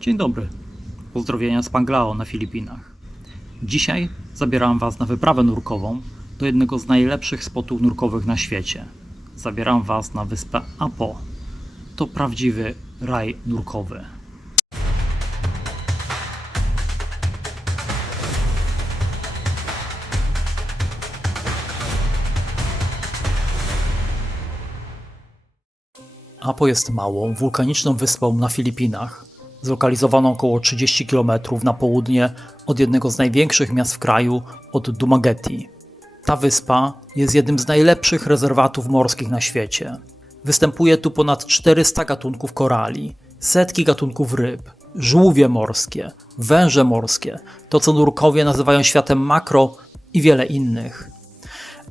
Dzień dobry, pozdrowienia z Panglao na Filipinach. Dzisiaj zabieram Was na wyprawę nurkową do jednego z najlepszych spotów nurkowych na świecie. Zabieram Was na wyspę Apo. To prawdziwy raj nurkowy. Apo jest małą, wulkaniczną wyspą na Filipinach, zlokalizowaną około 30 km na południe od jednego z największych miast w kraju, od Dumaguete. Ta wyspa jest jednym z najlepszych rezerwatów morskich na świecie. Występuje tu ponad 400 gatunków korali, setki gatunków ryb, żółwie morskie, węże morskie, to co nurkowie nazywają światem makro i wiele innych.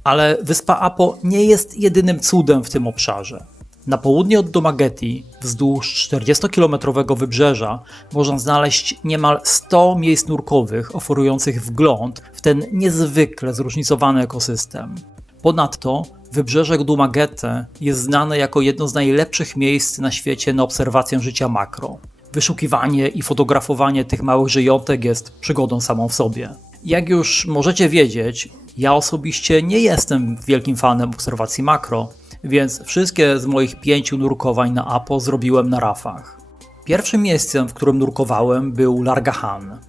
Ale wyspa Apo nie jest jedynym cudem w tym obszarze. Na południe od Dumaguete, wzdłuż 40-kilometrowego wybrzeża, można znaleźć niemal 100 miejsc nurkowych oferujących wgląd w ten niezwykle zróżnicowany ekosystem. Ponadto wybrzeże Dumaguete jest znane jako jedno z najlepszych miejsc na świecie na obserwację życia makro. Wyszukiwanie i fotografowanie tych małych żyjątek jest przygodą samą w sobie. Jak już możecie wiedzieć, ja osobiście nie jestem wielkim fanem obserwacji makro, więc wszystkie z moich 5 nurkowań na Apo zrobiłem na rafach. Pierwszym miejscem, w którym nurkowałem, był Largahan.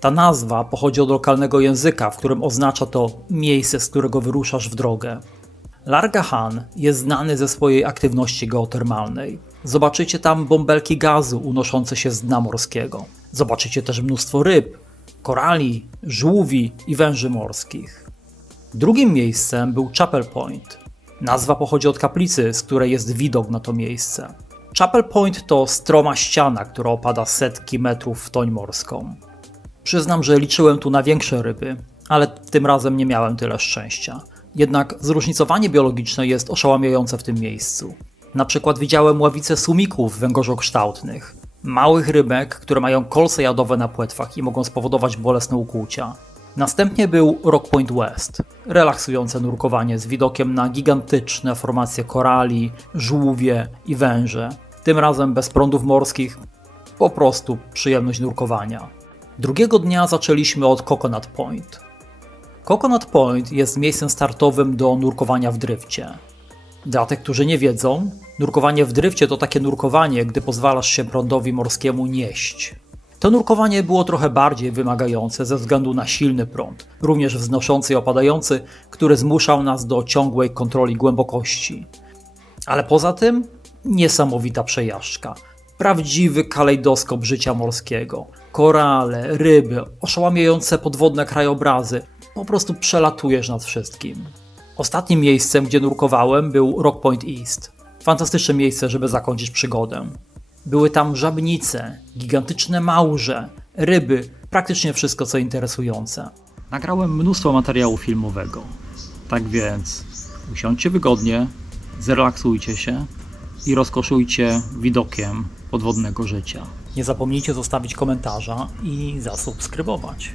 Ta nazwa pochodzi od lokalnego języka, w którym oznacza to miejsce, z którego wyruszasz w drogę. Largahan jest znany ze swojej aktywności geotermalnej. Zobaczycie tam bąbelki gazu unoszące się z dna morskiego. Zobaczycie też mnóstwo ryb, korali, żółwi i węży morskich. Drugim miejscem był Chapel Point. Nazwa pochodzi od kaplicy, z której jest widok na to miejsce. Chapel Point to stroma ściana, która opada setki metrów w toń morską. Przyznam, że liczyłem tu na większe ryby, ale tym razem nie miałem tyle szczęścia. Jednak zróżnicowanie biologiczne jest oszałamiające w tym miejscu. Na przykład widziałem ławice sumików węgorzokształtnych, małych rybek, które mają kolce jadowe na płetwach i mogą spowodować bolesne ukłucia. Następnie był Rock Point West, relaksujące nurkowanie z widokiem na gigantyczne formacje korali, żółwie i węże. Tym razem bez prądów morskich, po prostu przyjemność nurkowania. Drugiego dnia zaczęliśmy od Coconut Point. Coconut Point jest miejscem startowym do nurkowania w dryfcie. Dla tych, którzy nie wiedzą, nurkowanie w dryfcie to takie nurkowanie, gdy pozwalasz się prądowi morskiemu nieść. To nurkowanie było trochę bardziej wymagające ze względu na silny prąd, również wznoszący i opadający, który zmuszał nas do ciągłej kontroli głębokości. Ale poza tym niesamowita przejażdżka. Prawdziwy kalejdoskop życia morskiego. Korale, ryby, oszałamiające podwodne krajobrazy. Po prostu przelatujesz nad wszystkim. Ostatnim miejscem, gdzie nurkowałem, był Rock Point East. Fantastyczne miejsce, żeby zakończyć przygodę. Były tam żabnice, gigantyczne małże, ryby, praktycznie wszystko co interesujące. Nagrałem mnóstwo materiału filmowego, tak więc usiądźcie wygodnie, zrelaksujcie się i rozkoszujcie widokiem podwodnego życia. Nie zapomnijcie zostawić komentarza i zasubskrybować.